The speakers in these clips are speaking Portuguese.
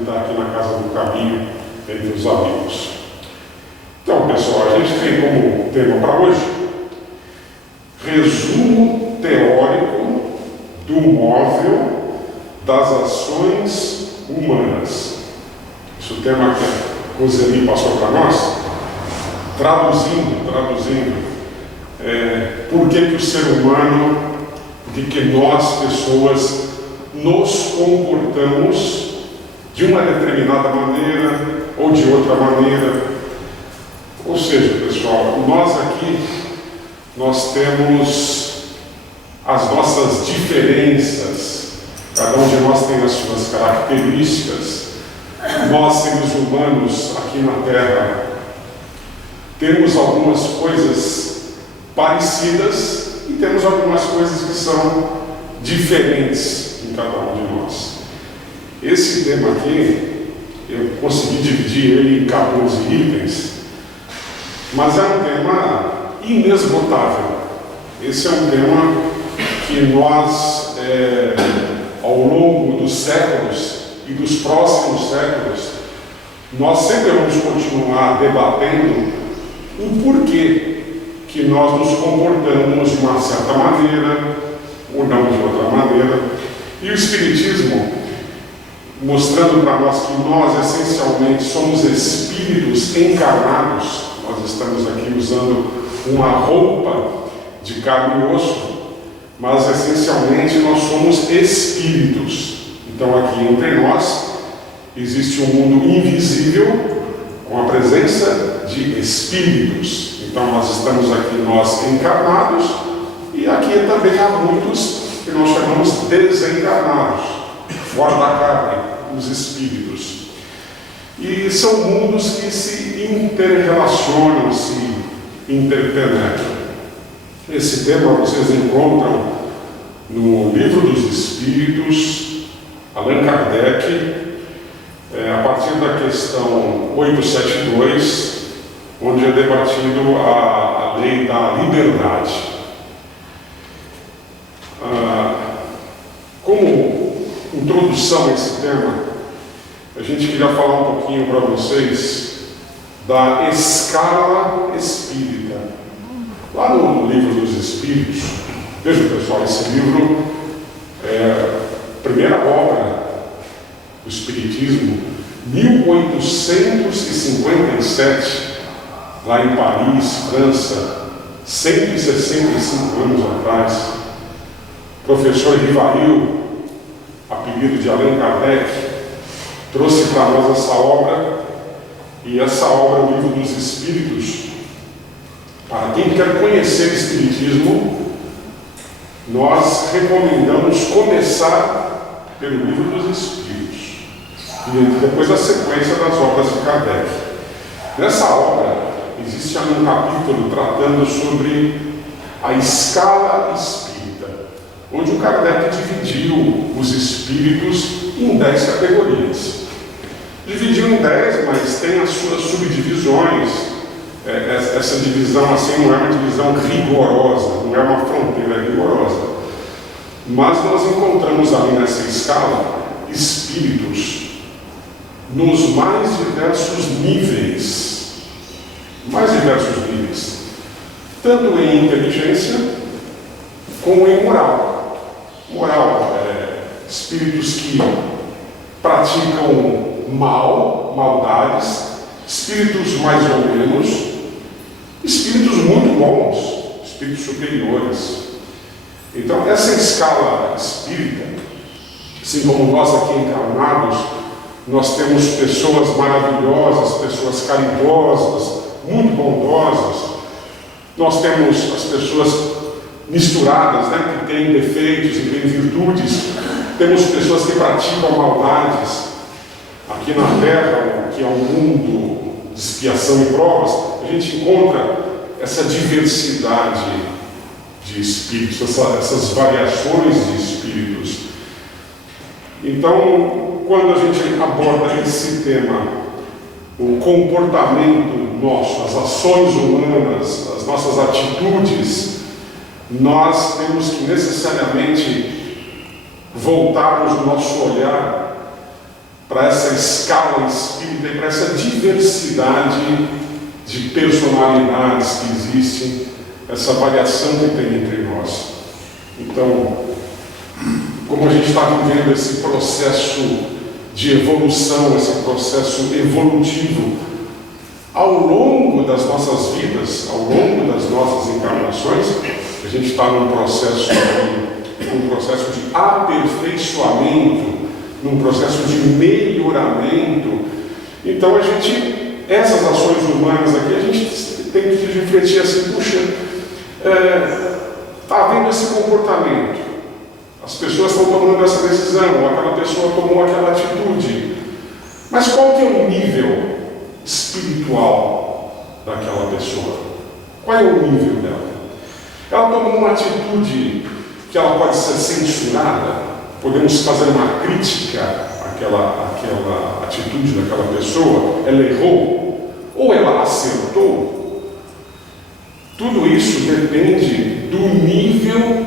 ele está aqui na Casa do Caminho, entre os amigos. Então, pessoal, a gente tem como tema para hoje resumo teórico do móvel das ações humanas. Esse é o tema que a Roseli passou para nós, traduzindo, por que o ser humano, por que nós, pessoas, nos comportamos de uma determinada maneira ou de outra maneira. Ou seja, pessoal, nós temos as nossas diferenças, cada um de nós tem as suas características. Nós, seres humanos, aqui na Terra, temos algumas coisas parecidas e temos algumas coisas que são diferentes em cada um de nós. Esse tema aqui, eu consegui dividir ele em 14 itens, mas é um tema inesgotável. Esse é um tema que nós, ao longo dos séculos e dos próximos séculos, nós sempre vamos continuar debatendo o porquê que nós nos comportamos de uma certa maneira ou não de outra maneira. E o Espiritismo, mostrando para nós que nós essencialmente somos espíritos encarnados, nós estamos aqui usando uma roupa de carne e osso, mas essencialmente nós somos espíritos. Então aqui entre nós existe um mundo invisível com a presença de espíritos. Então nós estamos aqui, nós encarnados, e aqui também há muitos que nós chamamos desencarnados, fora da carne, os espíritos. E são mundos que se interrelacionam, se interpenetram. Esse tema vocês encontram no Livro dos Espíritos, Allan Kardec, a partir da questão 872, onde é debatido a lei da liberdade. Como introdução a esse tema, a gente queria falar um pouquinho para vocês da escala espírita. Lá no Livro dos Espíritos, vejam pessoal, esse livro é a primeira obra do Espiritismo, 1857, lá em Paris, França, 165 anos atrás. O professor Rivail, apelido de Allan Kardec, trouxe para nós essa obra, e essa obra, o Livro dos Espíritos, para quem quer conhecer o Espiritismo, nós recomendamos começar pelo Livro dos Espíritos, e depois a sequência das obras de Kardec. Nessa obra, existe um capítulo tratando sobre a escala espírita, onde o Kardec dividiu os espíritos em 10 categorias. Dividiu em 10, mas tem as suas subdivisões. Essa divisão assim não é uma divisão rigorosa, não é uma fronteira rigorosa. Mas nós encontramos ali nessa escala espíritos nos mais diversos níveis, tanto em inteligência como em moral. Espíritos que praticam maldades, espíritos mais ou menos, espíritos muito bons, espíritos superiores. Então essa escala espírita, assim como nós aqui encarnados, nós temos pessoas maravilhosas, pessoas caridosas, muito bondosas. Nós temos as pessoas misturadas, que têm defeitos e têm virtudes. Temos pessoas que praticam maldades. Aqui na Terra, que é um mundo de expiação e provas, a gente encontra essa diversidade de espíritos, essas variações de espíritos. Então, quando a gente aborda esse tema, o comportamento nosso, as ações humanas, as nossas atitudes, nós temos que necessariamente voltarmos o nosso olhar para essa escala espírita e para essa diversidade de personalidades que existem, essa variação que tem entre nós. Então, como a gente está vivendo esse processo de evolução, esse processo evolutivo, ao longo das nossas vidas, ao longo das nossas encarnações, a gente está num processo de aperfeiçoamento, num processo de melhoramento. Então essas ações humanas aqui, a gente tem que refletir assim, puxa, está havendo esse comportamento, as pessoas estão tomando essa decisão, ou aquela pessoa tomou aquela atitude, mas qual que é o nível espiritual daquela pessoa? Qual é o nível dela? Ela tomou uma atitude que ela pode ser censurada, podemos fazer uma crítica àquela atitude daquela pessoa, ela errou, ou ela acertou. Tudo isso depende do nível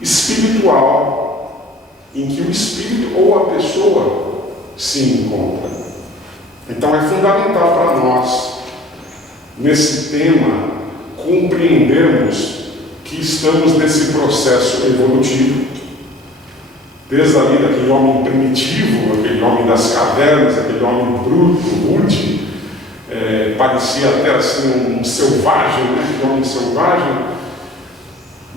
espiritual em que o espírito ou a pessoa se encontra. Então é fundamental para nós, nesse tema, compreendermos que estamos nesse processo evolutivo, desde ali daquele homem primitivo, aquele homem das cavernas, aquele homem bruto, rude, parecia até assim um selvagem, né? Aquele homem selvagem,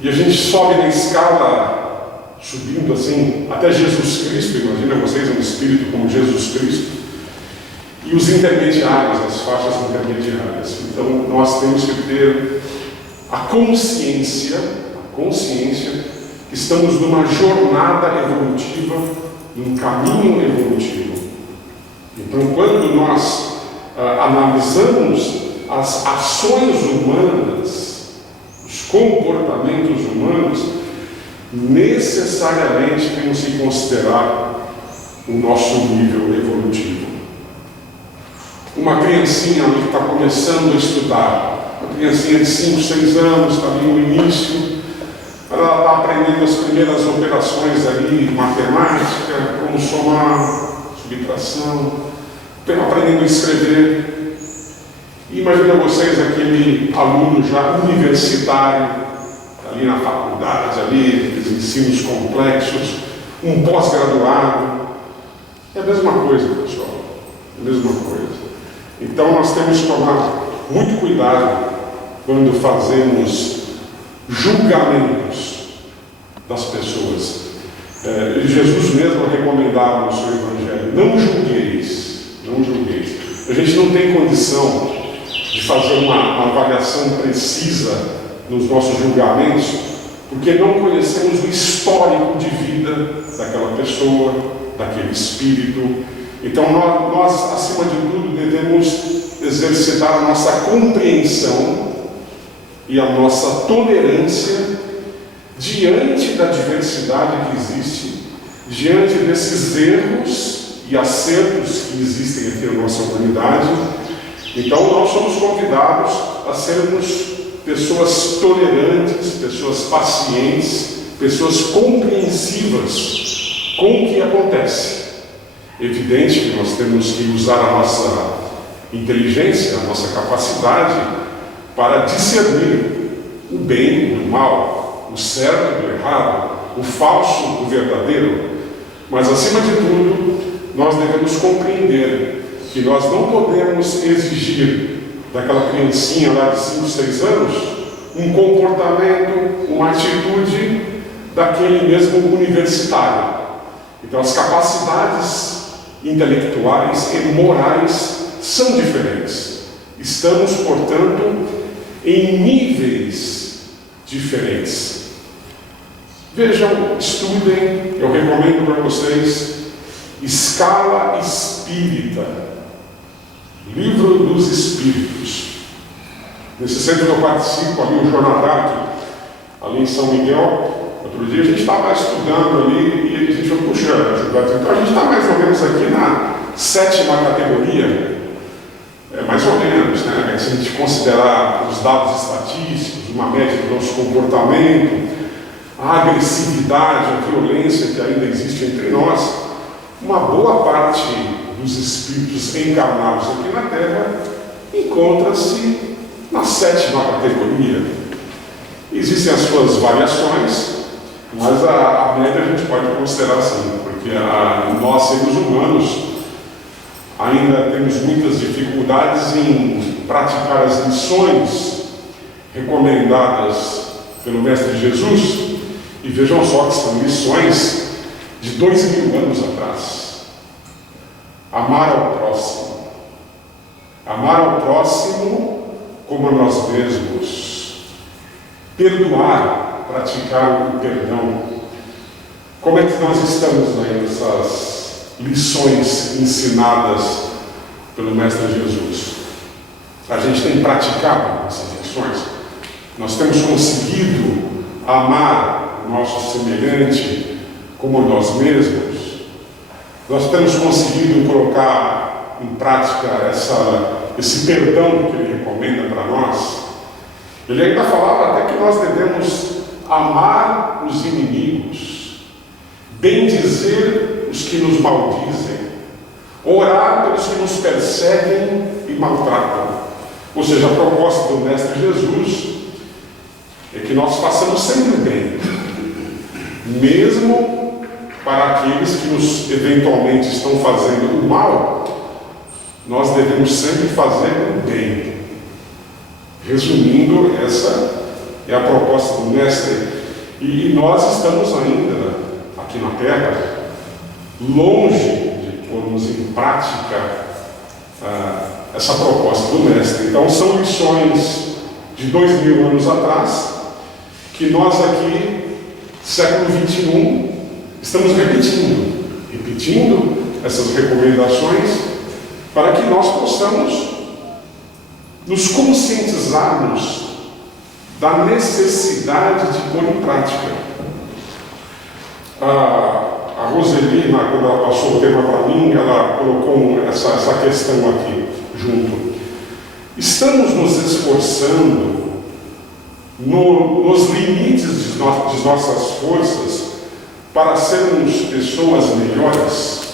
e a gente sobe na escala, subindo assim, até Jesus Cristo. Imagina vocês um espírito como Jesus Cristo, e os intermediários, as faixas intermediárias. Então nós temos que ter a consciência que estamos numa jornada evolutiva, num caminho evolutivo. Então, quando nós analisamos as ações humanas, os comportamentos humanos, necessariamente temos que considerar o nosso nível evolutivo. Uma criancinha ali que está começando a estudar, uma criancinha de 5, 6 anos, está ali no início, ela está aprendendo as primeiras operações ali, matemática, como somar, subtração, aprendendo a escrever. E imagina vocês aquele aluno já universitário, ali na faculdade, ali, aqueles ensinos complexos, um pós-graduado. É a mesma coisa, pessoal, é a mesma coisa. Então nós temos que tomar muito cuidado quando fazemos julgamentos das pessoas. Jesus mesmo recomendava no seu Evangelho: não julgueis, não julgueis. A gente não tem condição de fazer uma avaliação precisa nos nossos julgamentos, porque não conhecemos o histórico de vida daquela pessoa, daquele espírito. Então nós acima de tudo, devemos exercitar a nossa compreensão e a nossa tolerância diante da diversidade que existe, diante desses erros e acertos que existem aqui na nossa humanidade. Então nós somos convidados a sermos pessoas tolerantes, pessoas pacientes, pessoas compreensivas com o que acontece. Evidente que nós temos que usar a nossa inteligência, a nossa capacidade para discernir o bem do mal, o certo do errado, o falso do verdadeiro. Mas acima de tudo, nós devemos compreender que nós não podemos exigir daquela criancinha lá de 5, 6 anos um comportamento, uma atitude daquele mesmo universitário. Então as capacidades intelectuais e morais são diferentes. Estamos, portanto, em níveis diferentes. Vejam, estudem, eu recomendo para vocês, Escala Espírita, Livro dos Espíritos. Nesse centro que eu participo, ali o Joana d'Arc, ali em São Miguel, outro dia a gente estava estudando ali e a gente falou: puxa, então a gente está mais ou menos aqui na 7ª categoria. Mais ou menos, né? Se a gente considerar os dados estatísticos, uma média do nosso comportamento, a agressividade, a violência que ainda existe entre nós, uma boa parte dos espíritos encarnados aqui na Terra encontra-se na 7ª categoria. Existem as suas variações, mas a média a gente pode considerar assim, porque nós, seres humanos, ainda temos muitas dificuldades em praticar as lições recomendadas pelo Mestre Jesus, e vejam só que são lições de 2000 anos atrás. Amar ao próximo. Amar ao próximo como a nós mesmos. Perdoar, praticar o perdão. Como é que nós estamos aí nessas lições ensinadas pelo Mestre Jesus? A gente tem praticado essas lições? Nós temos conseguido amar o nosso semelhante como nós mesmos? Nós temos conseguido colocar em prática esse perdão que ele recomenda para nós? Ele ainda falava até que nós devemos amar os inimigos, bendizer os que nos maldizem, orar pelos que nos perseguem e maltratam. Ou seja, a proposta do Mestre Jesus é que nós façamos sempre o bem, mesmo para aqueles que nos eventualmente estão fazendo o mal. Nós devemos sempre fazer o bem. Resumindo, essa é a proposta do Mestre. E nós estamos ainda aqui na Terra longe de pormos em prática essa proposta do Mestre. Então são lições de 2000 anos atrás que nós aqui, século XXI, estamos repetindo essas recomendações para que nós possamos nos conscientizarmos da necessidade de pôr em prática. A Roseli, quando ela passou o tema para mim, ela colocou essa questão aqui junto. Estamos nos esforçando nos limites de nossas forças para sermos pessoas melhores?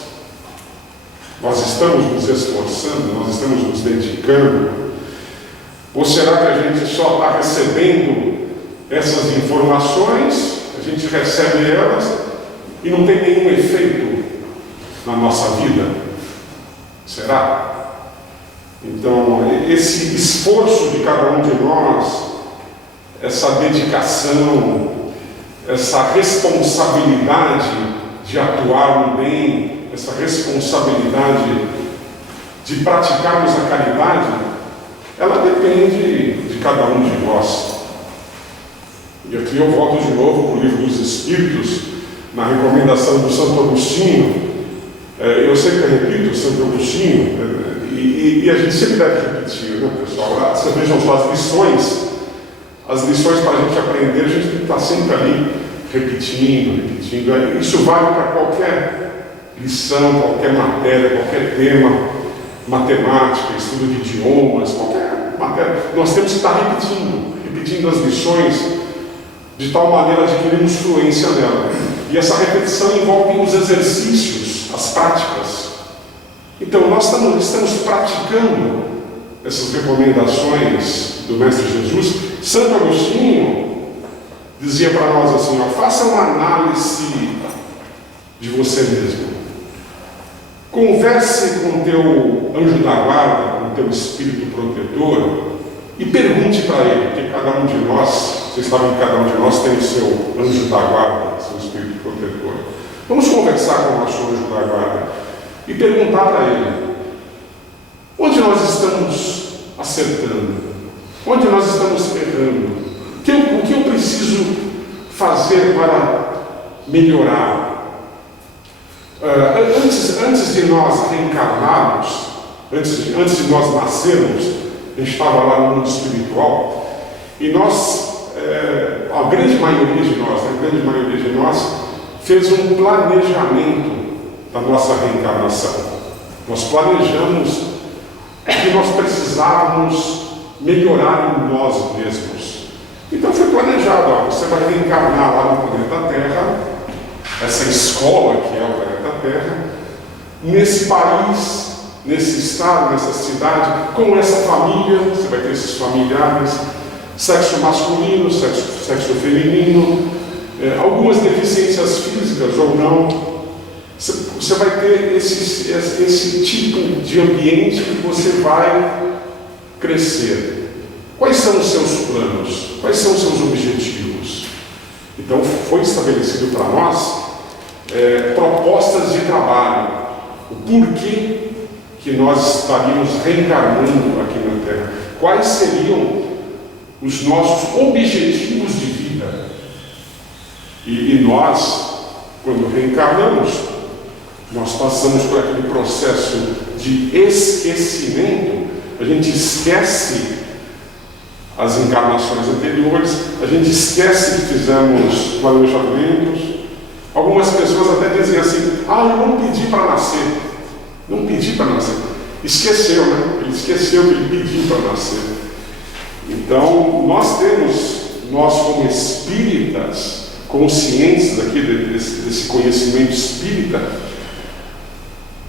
Nós estamos nos esforçando, nós estamos nos dedicando? Ou será que a gente só está recebendo essas informações, a gente recebe elas e não tem nenhum efeito na nossa vida? Será? Então, esse esforço de cada um de nós, essa dedicação, essa responsabilidade de atuar no bem, essa responsabilidade de praticarmos a caridade, ela depende de cada um de nós. E aqui eu volto de novo para o Livro dos Espíritos, na recomendação do Santo Agostinho. Eu sempre repito Santo Agostinho, e a gente sempre deve repetir, né, pessoal? Vocês vejam só as lições para a gente aprender, a gente tem que estar sempre ali repetindo. Isso vale para qualquer lição, qualquer matéria, qualquer tema, matemática, estudo de idiomas, qualquer matéria. Nós temos que estar repetindo as lições de tal maneira adquirirmos fluência nela. E essa repetição envolve os exercícios, as práticas. Então, nós estamos praticando essas recomendações do Mestre Jesus. Santo Agostinho dizia para nós assim, faça uma análise de você mesmo. Converse com o teu anjo da guarda, com o teu espírito protetor, e pergunte para ele, porque cada um de nós, vocês sabem que cada um de nós tem o seu anjo da guarda, seu espírito protetor. Vamos conversar com o nosso anjo da guarda e perguntar para ele, onde nós estamos acertando? Onde nós estamos errando? O que eu preciso fazer para melhorar? Antes de nós reencarnarmos, antes de nós nascermos, a gente estava lá no mundo espiritual, e nós, a grande maioria de nós, fez um planejamento da nossa reencarnação. Nós planejamos que nós precisávamos melhorar em nós mesmos. Então foi planejado, você vai reencarnar lá no planeta Terra, essa escola que é o planeta Terra, nesse país, nesse estado, nessa cidade, com essa família, você vai ter esses familiares, sexo masculino, sexo feminino, algumas deficiências físicas ou não. Você vai ter esse tipo de ambiente que você vai crescer. Quais são os seus planos? Quais são os seus objetivos? Então, foi estabelecido para nós propostas de trabalho. O porquê que nós estaríamos reencarnando aqui na Terra. Quais seriam os nossos objetivos de vida? E nós, quando reencarnamos, nós passamos por aquele processo de esquecimento. A gente esquece as encarnações anteriores, a gente esquece que fizemos planejamentos. Algumas pessoas até dizem assim: eu não pedi para nascer. Não pedi para nascer. Esqueceu, né? Ele esqueceu que ele pediu para nascer. Então, nós como espíritas, conscientes aqui desse conhecimento espírita,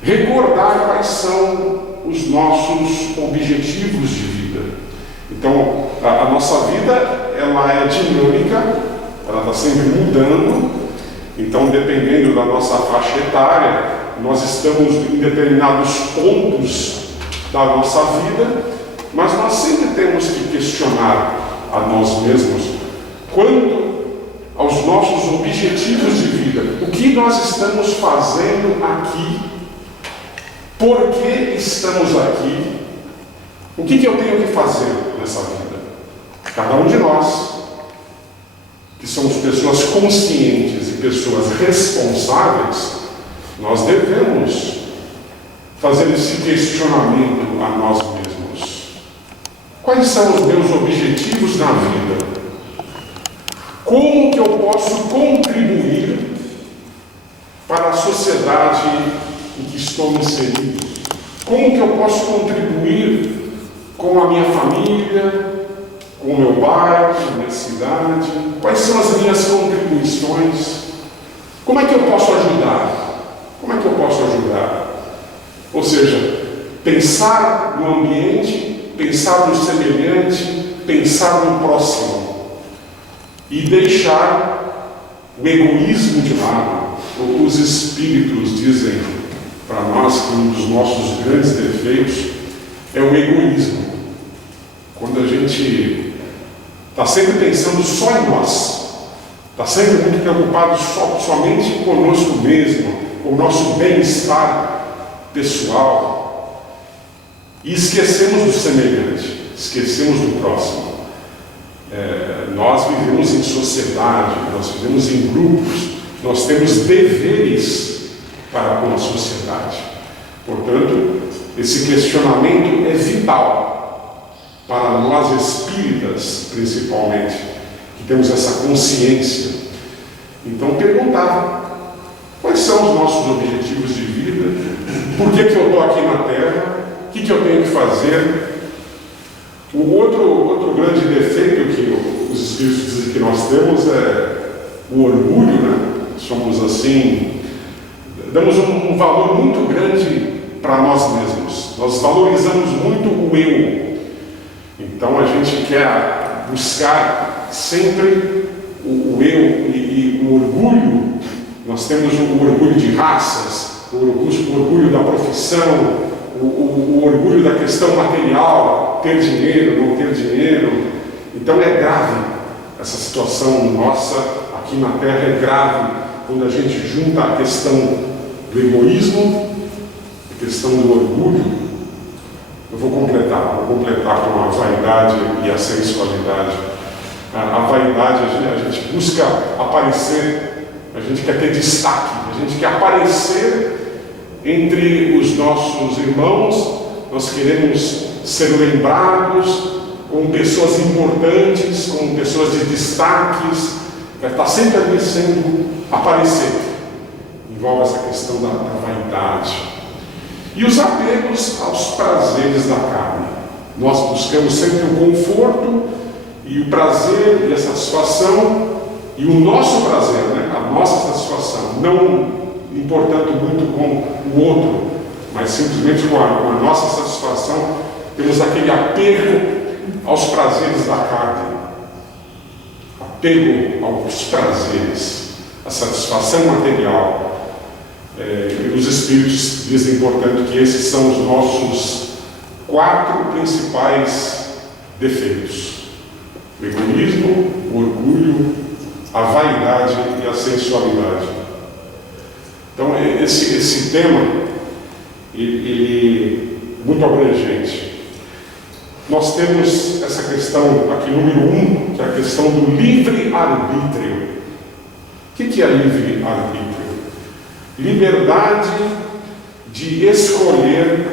recordar quais são os nossos objetivos de vida. Então, a nossa vida, ela é dinâmica, ela está sempre mudando. Então, dependendo da nossa faixa etária, nós estamos em determinados pontos da nossa vida, mas nós sempre temos que questionar a nós mesmos quanto aos nossos objetivos de vida. O que nós estamos fazendo aqui? Por que estamos aqui? O que eu tenho que fazer nessa vida? Cada um de nós, que somos pessoas conscientes e pessoas responsáveis, nós devemos fazer esse questionamento a nós mesmos. Quais são os meus objetivos na vida? Como que eu posso contribuir para a sociedade em que estou inserido? Como que eu posso contribuir com a minha família, com o meu bairro, com a minha cidade? Quais são as minhas contribuições? Como é que eu posso ajudar? Como é que eu posso ajudar? Ou seja, pensar no ambiente, pensar no semelhante, pensar no próximo e deixar o egoísmo de lado. Os espíritos dizem para nós que um dos nossos grandes defeitos é o egoísmo. Quando a gente está sempre pensando só em nós, está sempre muito preocupado somente conosco mesmo, com o nosso bem-estar pessoal, e esquecemos do semelhante, esquecemos do próximo. Nós vivemos em sociedade, nós vivemos em grupos, nós temos deveres para com a sociedade. Portanto, esse questionamento é vital para nós espíritas, principalmente, que temos essa consciência. Então, perguntar: quais são os nossos objetivos de vida? Por que eu estou aqui na Terra? O que eu tenho que fazer? O outro grande defeito que os espíritos dizem que nós temos é o orgulho, né? Somos assim, damos um valor muito grande para nós mesmos. Nós valorizamos muito o eu. Então a gente quer buscar sempre o eu e o orgulho. Nós temos o orgulho de raças, o orgulho da profissão, o orgulho da questão material, ter dinheiro, não ter dinheiro. Então é grave essa situação nossa aqui na Terra, é grave quando a gente junta a questão do egoísmo, a questão do orgulho. Eu vou completar com a vaidade e a sensualidade. A vaidade, a gente busca aparecer, a gente quer ter destaque, a gente quer aparecer entre os nossos irmãos, nós queremos ser lembrados como pessoas importantes, como pessoas de destaques, está sempre ali sendo aparecer. Envolve essa questão da vaidade. E os apegos aos prazeres da carne. Nós buscamos sempre o conforto e o prazer e a satisfação, e o nosso prazer, né? A nossa satisfação, não importando muito com o outro, mas simplesmente com a nossa satisfação, temos aquele apego aos prazeres da carne, apego aos prazeres, a satisfação material. E os Espíritos dizem, portanto, que esses são os nossos 4 principais defeitos: o egoísmo, o orgulho, a vaidade e a sensualidade. Então, esse tema, ele é muito abrangente. Nós temos essa questão aqui, número 1, que é a questão do livre-arbítrio. O que é livre-arbítrio? Liberdade de escolher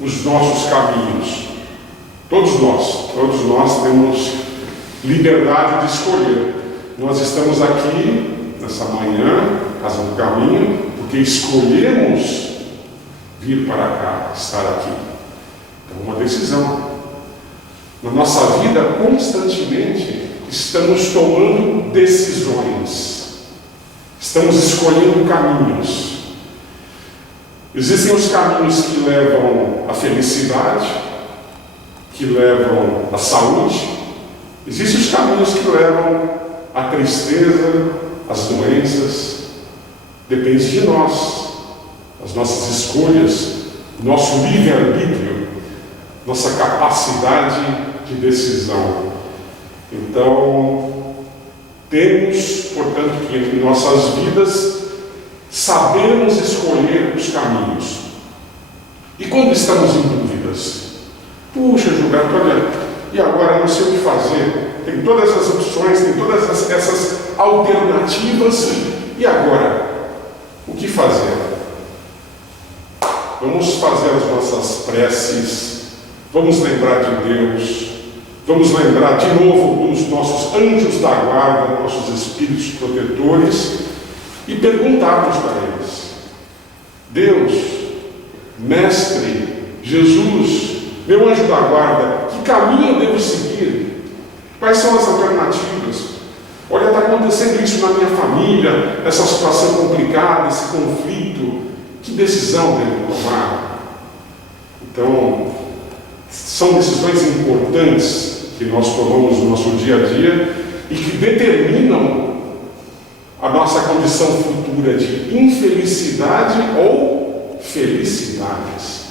os nossos caminhos. Todos nós temos liberdade de escolher. Nós estamos aqui, nessa manhã, Casa do Caminho, porque escolhemos vir para cá, estar aqui. Então, uma decisão. Na nossa vida, constantemente, estamos tomando decisões. Estamos escolhendo caminhos. Existem os caminhos que levam à felicidade, que levam à saúde. Existem os caminhos que levam à tristeza, às doenças. Depende de nós, as nossas escolhas, nosso livre-arbítrio, nossa capacidade de decisão. Então, temos, portanto, que em nossas vidas sabermos escolher os caminhos. E quando estamos em dúvidas? Puxa, Gilberto, olha, e agora não sei o que fazer. Tem todas essas opções, tem todas essas alternativas. E agora? O que fazer? Vamos fazer as nossas preces, vamos lembrar de Deus, vamos lembrar de novo dos nossos anjos da guarda, nossos espíritos protetores, e perguntarmos para eles: Deus, Mestre, Jesus, meu anjo da guarda, que caminho eu devo seguir? Quais são as alternativas? Olha, está acontecendo isso na minha família, essa situação complicada, esse conflito. Que decisão devo tomar? Então, são decisões importantes que nós tomamos no nosso dia a dia e que determinam a nossa condição futura de infelicidade ou felicidades.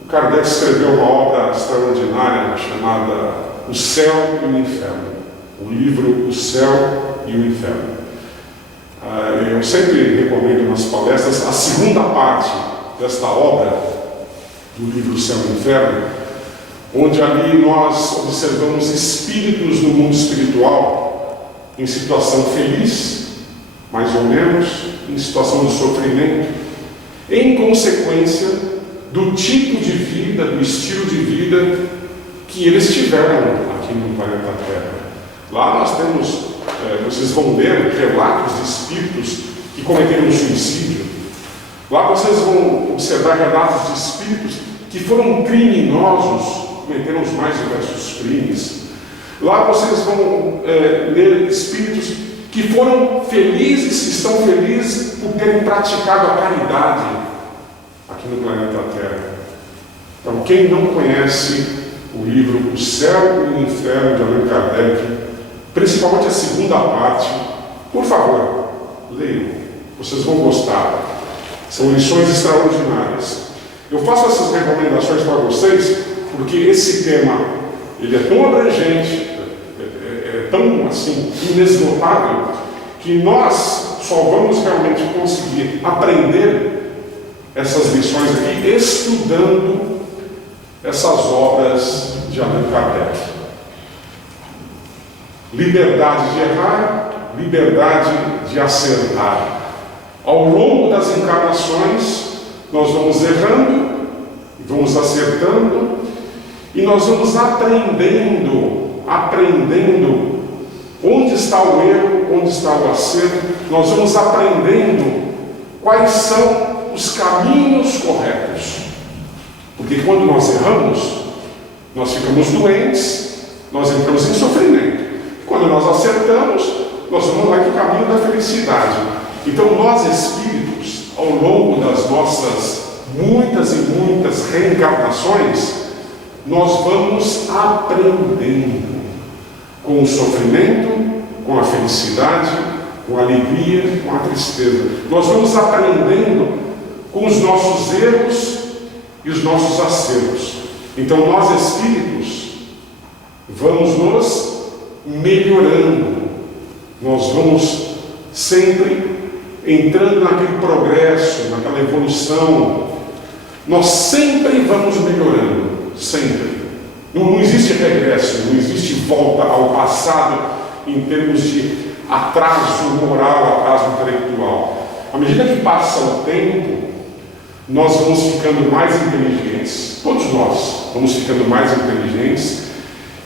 O Kardec escreveu uma obra extraordinária chamada O Céu e o Inferno. O livro O Céu e o Inferno. Eu sempre recomendo nas palestras a segunda parte desta obra, do livro O Céu e o Inferno, onde ali nós observamos espíritos no mundo espiritual em situação feliz, mais ou menos, em situação de sofrimento, em consequência do tipo de vida, do estilo de vida que eles tiveram aqui no planeta Terra. Lá nós temos, vocês vão ler relatos de espíritos que cometeram suicídio. Lá vocês vão observar relatos de espíritos que foram criminosos, cometeram os mais diversos crimes. Lá vocês vão ler espíritos que foram felizes, que estão felizes por terem praticado a caridade aqui no planeta Terra. Então, quem não conhece o livro O Céu e o Inferno de Allan Kardec, principalmente a segunda parte, por favor, leiam, vocês vão gostar. São lições extraordinárias. Eu faço essas recomendações para vocês porque esse tema, ele é tão abrangente, é tão assim, inesgotável, que nós só vamos realmente conseguir aprender essas lições aqui estudando essas obras de Allan Kardec. Liberdade de errar, liberdade de acertar. Ao longo das encarnações, nós vamos errando, vamos acertando, e nós vamos aprendendo onde está o erro, onde está o acerto. Nós vamos aprendendo quais são os caminhos corretos. Porque quando nós erramos, nós ficamos doentes, nós entramos em sofrimento. Quando nós acertamos, nós vamos lá para o caminho da felicidade. Então nós espíritos, ao longo das nossas muitas e muitas reencarnações, nós vamos aprendendo com o sofrimento, com a felicidade, com a alegria, com a tristeza. Nós vamos aprendendo com os nossos erros e os nossos acertos. Então nós espíritos vamos nos melhorando, nós vamos sempre entrando naquele progresso, naquela evolução. Nós sempre vamos melhorando, sempre. Não existe regresso, não existe volta ao passado em termos de atraso moral, atraso intelectual. À medida que passa o tempo, nós vamos ficando mais inteligentes, todos nós vamos ficando mais inteligentes,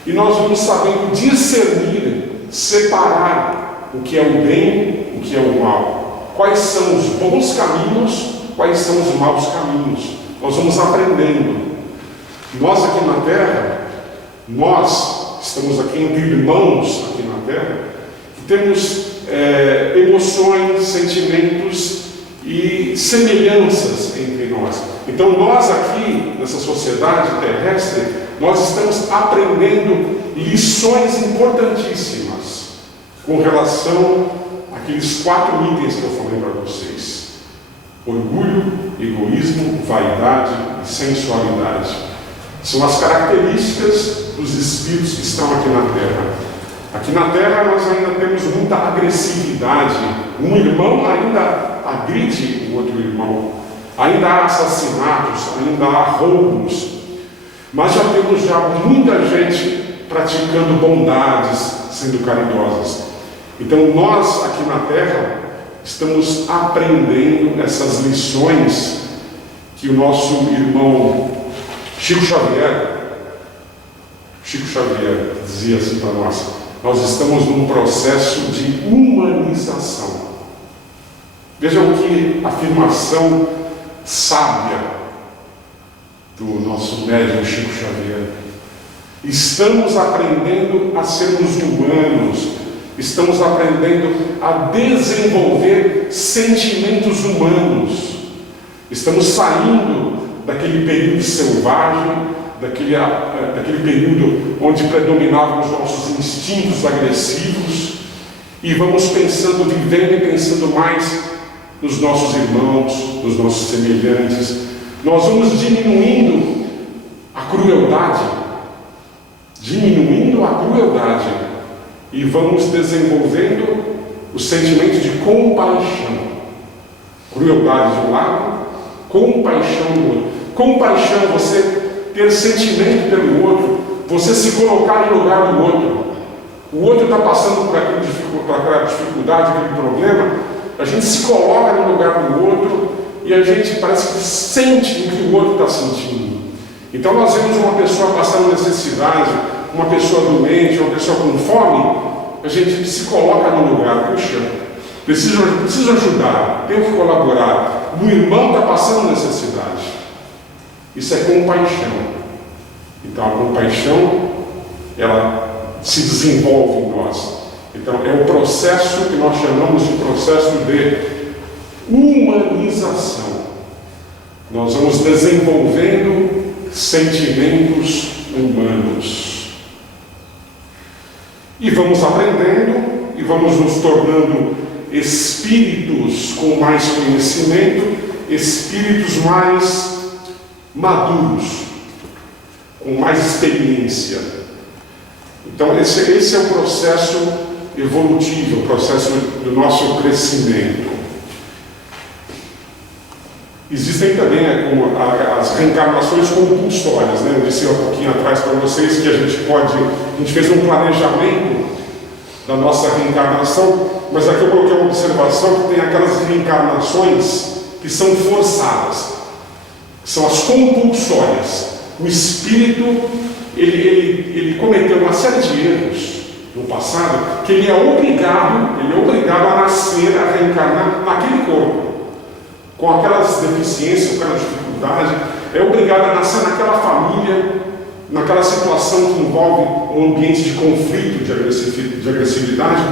e nós vamos sabendo discernir, separar o que é o bem, o que é o mal, quais são os bons caminhos, quais são os maus caminhos. Nós vamos aprendendo. Nós aqui na Terra, nós estamos aqui entre irmãos aqui na Terra, que temos emoções, sentimentos e semelhanças entre nós. Então nós aqui, nessa sociedade terrestre, nós estamos aprendendo lições importantíssimas com relação àqueles 4 itens que eu falei para vocês: orgulho, egoísmo, vaidade e sensualidade. São as características dos espíritos que estão aqui na Terra. Aqui na Terra nós ainda temos muita agressividade. Um irmão ainda agride o outro irmão. Ainda há assassinatos, ainda há roubos. Mas já temos muita gente praticando bondades, sendo caridosas. Então nós aqui na Terra estamos aprendendo essas lições que o nosso irmão Chico Xavier dizia assim para nós: nós estamos num processo de humanização. Vejam que afirmação sábia do nosso médium Chico Xavier. Estamos aprendendo a sermos humanos, estamos aprendendo a desenvolver sentimentos humanos, estamos saindo daquele período selvagem, daquele período onde predominavam os nossos instintos agressivos, e vamos pensando, vivendo e pensando mais nos nossos irmãos, nos nossos semelhantes. Nós vamos diminuindo a crueldade, e vamos desenvolvendo o sentimento de compaixão. Crueldade de um lado, compaixão do outro. Compaixão, você ter sentimento pelo outro, você se colocar no lugar do outro. O outro está passando por aquela dificuldade, aquele problema, a gente se coloca no lugar do outro e a gente parece que sente o que o outro está sentindo. Então nós vemos uma pessoa passando necessidade, uma pessoa doente, uma pessoa com fome, a gente se coloca no lugar. Puxa, preciso ajudar, tenho que colaborar. O irmão está passando necessidade. Isso é compaixão. Então a compaixão, ela se desenvolve em nós. Então é o processo que nós chamamos de processo de humanização. Nós vamos desenvolvendo sentimentos humanos. E vamos aprendendo e vamos nos tornando espíritos com mais conhecimento, espíritos mais maduros, com mais experiência. Então esse é o processo evolutivo, o processo do nosso crescimento. Existem também as reencarnações compulsórias, né? Eu disse há um pouquinho atrás para vocês que a gente fez um planejamento da nossa reencarnação, mas aqui eu coloquei uma observação que tem aquelas reencarnações que são forçadas, que são as compulsórias. O espírito, ele cometeu uma série de erros no passado, que ele é obrigado a nascer, a reencarnar naquele corpo, com aquelas deficiências, com aquela dificuldade, é obrigado a nascer naquela família, naquela situação que envolve um ambiente de conflito, de agressividade,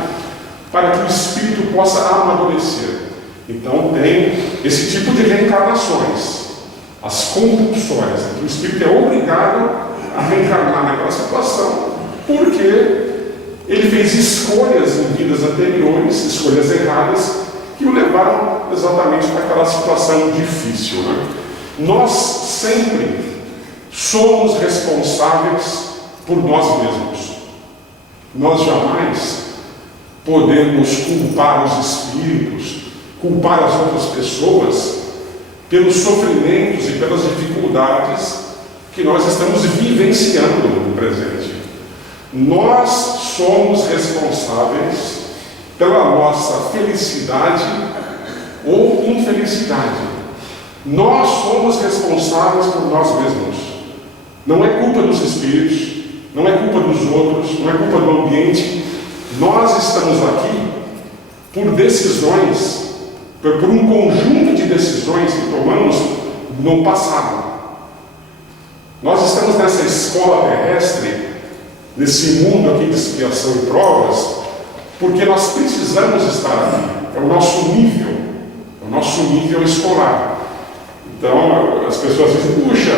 para que o espírito possa amadurecer. Então tem esse tipo de reencarnações, as compulsórias, que o espírito é obrigado a reencarnar naquela situação, porque ele fez escolhas em vidas anteriores, escolhas erradas, que o levaram exatamente para aquela situação difícil, né? Nós sempre somos responsáveis por nós mesmos. Nós jamais podemos culpar os espíritos, culpar as outras pessoas pelos sofrimentos e pelas dificuldades que nós estamos vivenciando no presente. Nós somos responsáveis pela nossa felicidade ou infelicidade. Nós somos responsáveis por nós mesmos. Não é culpa dos espíritos, não é culpa dos outros, não é culpa do ambiente. Nós estamos aqui por decisões, por um conjunto de decisões que tomamos no passado. Nós estamos nessa escola terrestre, nesse mundo aqui de expiação e provas, porque nós precisamos estar aqui. É o nosso nível escolar. Então, as pessoas dizem, puxa,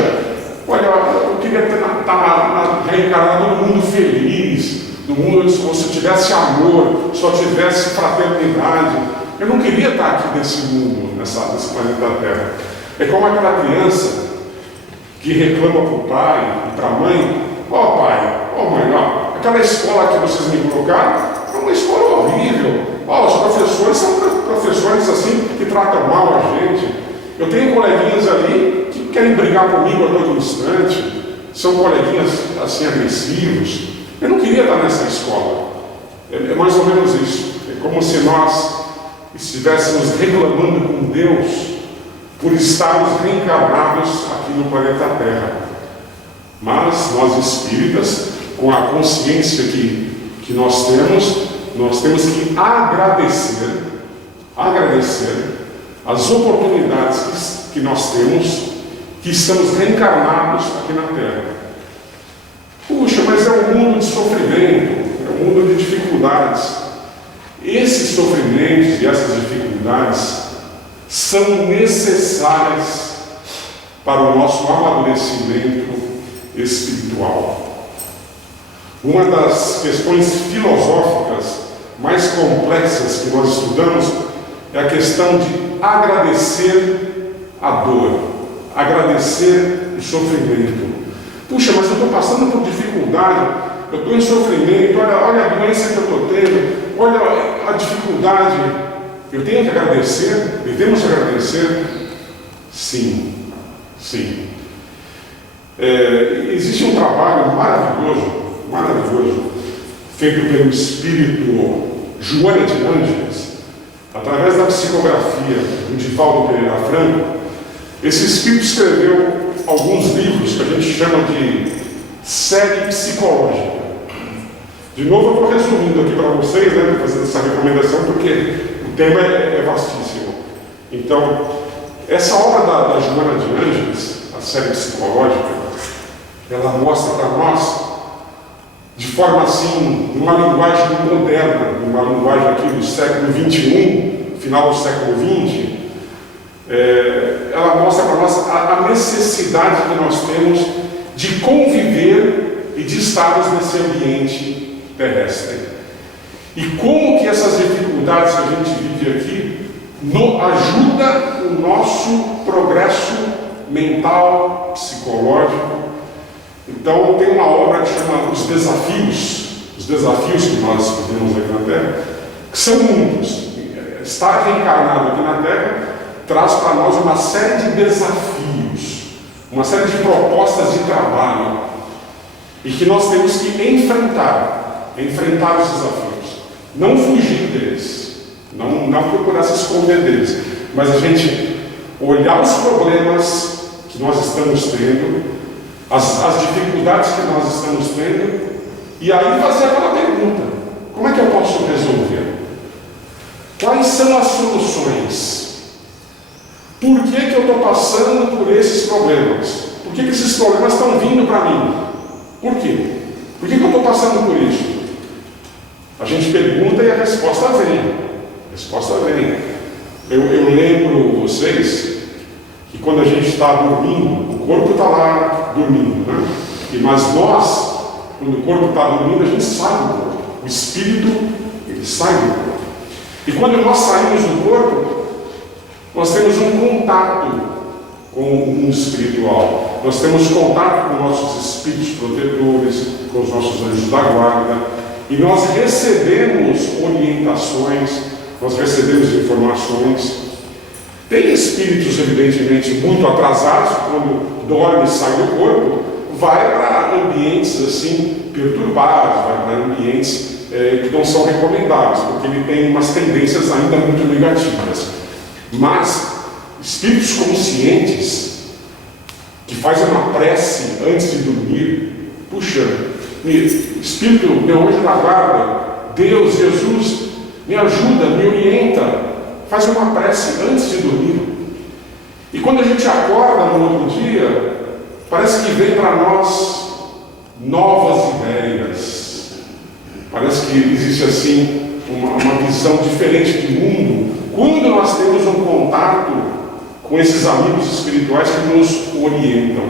olha, eu queria estar reencarnado num mundo feliz, num mundo onde só tivesse amor, só tivesse fraternidade. Eu não queria estar aqui nesse mundo, nesse planeta Terra. É como aquela criança que reclama para o pai e para a mãe, pai, mãe, aquela escola que vocês me colocaram é uma escola horrível. Os professores são professores assim que tratam mal a gente. Eu tenho coleguinhas ali que querem brigar comigo a todo instante, são coleguinhas assim agressivos. Eu não queria estar nessa escola. É mais ou menos isso. É como se nós estivéssemos reclamando com Deus por estarmos reencarnados aqui no planeta Terra. Mas nós espíritas, com a consciência que nós temos que agradecer as oportunidades que nós temos, que estamos reencarnados aqui na Terra. Puxa, mas é um mundo de sofrimento, é um mundo de dificuldades. Esses sofrimentos e essas dificuldades são necessárias para o nosso amadurecimento espiritual. Uma das questões filosóficas mais complexas que nós estudamos é a questão de agradecer a dor, agradecer o sofrimento. Puxa, mas eu estou passando por dificuldade, eu estou em sofrimento, olha a doença que eu estou tendo, olha a dificuldade. Eu tenho que agradecer? Devemos agradecer? Sim. Existe um trabalho maravilhoso, feito pelo espírito Joana de Ângeles, através da psicografia do Divaldo Pereira Franco. Esse espírito escreveu alguns livros que a gente chama de série psicológica. De novo, eu estou resumindo aqui para vocês, fazendo essa recomendação, porque o tema é vastíssimo. Então, essa obra da Joana de Ângeles, a série psicológica, ela mostra para nós, de forma assim, numa linguagem moderna, numa linguagem aqui do século XXI, final do século XX, ela mostra para nós a necessidade que nós temos de conviver e de estarmos nesse ambiente terrestre. E como que essas dificuldades que a gente vive aqui ajuda o nosso progresso mental, psicológico. Então tem uma obra que chama Os Desafios que nós vivemos aqui na Terra, que são muitos. Estar reencarnado aqui na Terra traz para nós uma série de desafios, uma série de propostas de trabalho, e que nós temos que enfrentar os desafios, não fugir deles, não procurar se esconder deles, mas a gente olhar os problemas que nós estamos tendo, as dificuldades que nós estamos tendo, e aí fazer aquela pergunta: como é que eu posso resolver? Quais são as soluções? Por que eu estou passando por esses problemas? Por que esses problemas estão vindo para mim? Por quê? Por que eu estou passando por isso? A gente pergunta e a resposta vem. Eu lembro vocês que quando a gente está dormindo, o corpo está lá dormindo, né? Mas nós, quando o corpo está dormindo, a gente sai do corpo. O espírito, ele sai do corpo. E quando nós saímos do corpo, nós temos um contato com o mundo espiritual. Nós temos contato com nossos espíritos protetores, com os nossos anjos da guarda, e nós recebemos orientações, nós recebemos informações. Tem espíritos, evidentemente, muito atrasados, quando dorme e sai do corpo, vai para ambientes assim perturbados, vai para ambientes que não são recomendáveis, porque ele tem umas tendências ainda muito negativas. Mas espíritos conscientes que fazem uma prece antes de dormir, puxa, Espírito, meu anjo da guarda, Deus, Jesus, me ajuda, me orienta, faz uma prece antes de dormir. E quando a gente acorda no outro dia, parece que vem para nós novas ideias. Parece que existe assim uma visão diferente de mundo quando nós temos um contato com esses amigos espirituais que nos orientam.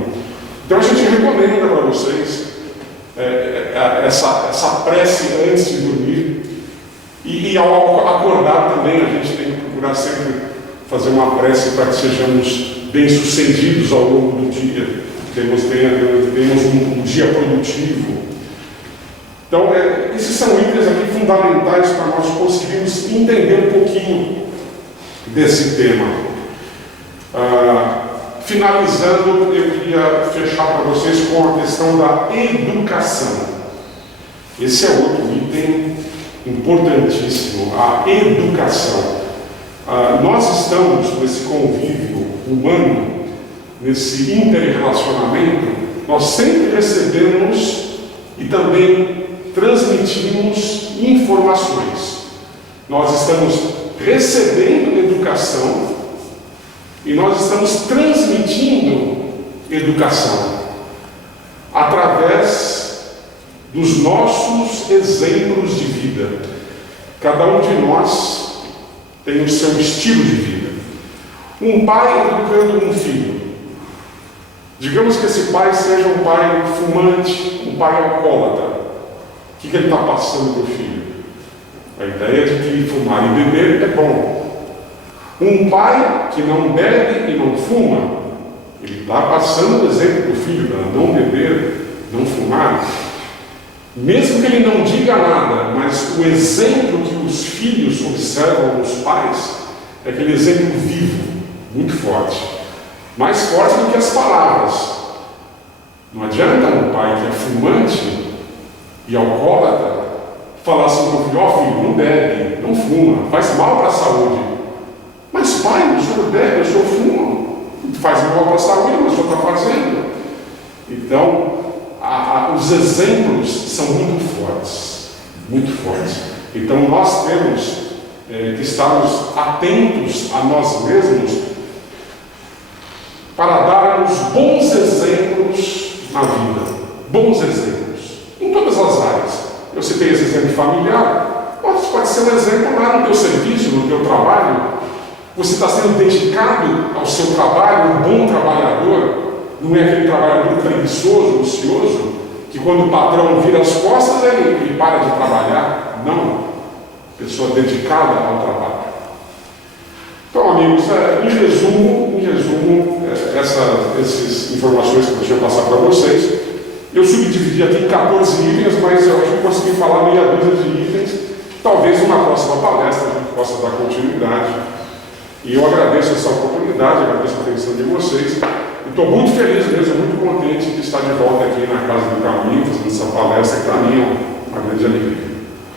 Então a gente recomenda para vocês essa prece antes de dormir. E ao acordar também, a gente tem que procurar sempre fazer uma prece para que sejamos bem-sucedidos ao longo do dia, tenhamos um dia produtivo. Então, esses são itens aqui fundamentais para nós conseguirmos entender um pouquinho desse tema. Finalizando, eu queria fechar para vocês com a questão da educação. Esse é outro item importantíssimo, a educação. Nós estamos nesse convívio humano, nesse interrelacionamento, nós sempre recebemos e também transmitimos informações. Nós estamos recebendo educação e nós estamos transmitindo educação através dos nossos exemplos de vida. Cada um de nós tem o seu estilo de vida. Um pai educando um filho. Digamos que esse pai seja um pai fumante, um pai alcoólatra. O que ele está passando para o filho? A ideia de que fumar e beber é bom. Um pai que não bebe e não fuma, ele está passando o exemplo para o filho para não beber, não fumar. Mesmo que ele não diga nada, mas o exemplo que os filhos observam nos pais é aquele exemplo vivo, muito forte. Mais forte do que as palavras. Não adianta um pai que é fumante e alcoólatra falar assim para o filho: ó filho, não bebe, não fuma, faz mal para a saúde. Mas pai, o senhor bebe, o senhor fuma, faz mal para a saúde, mas o senhor está fazendo. Então, os exemplos são muito fortes, muito fortes. Então nós temos que estarmos atentos a nós mesmos para darmos bons exemplos na vida, bons exemplos, em todas as áreas. Eu citei esse exemplo familiar, pode ser um exemplo lá no teu serviço, no teu trabalho. Você está sendo dedicado ao seu trabalho, um bom trabalhador, não é aquele trabalhador preguiçoso, ocioso, que quando o patrão vira as costas, ele para de trabalhar. Não, pessoa dedicada ao trabalho. Então, amigos, em resumo, essas informações que eu tinha passado para vocês, eu subdividi aqui em 14 itens, mas eu acho que consegui falar meia dúzia de itens. Talvez numa próxima palestra a gente possa dar continuidade. E eu agradeço essa oportunidade, agradeço a atenção de vocês. Estou muito feliz mesmo, muito contente de estar de volta aqui na Casa do Caminho, fazendo essa palestra, que para mim é uma grande alegria.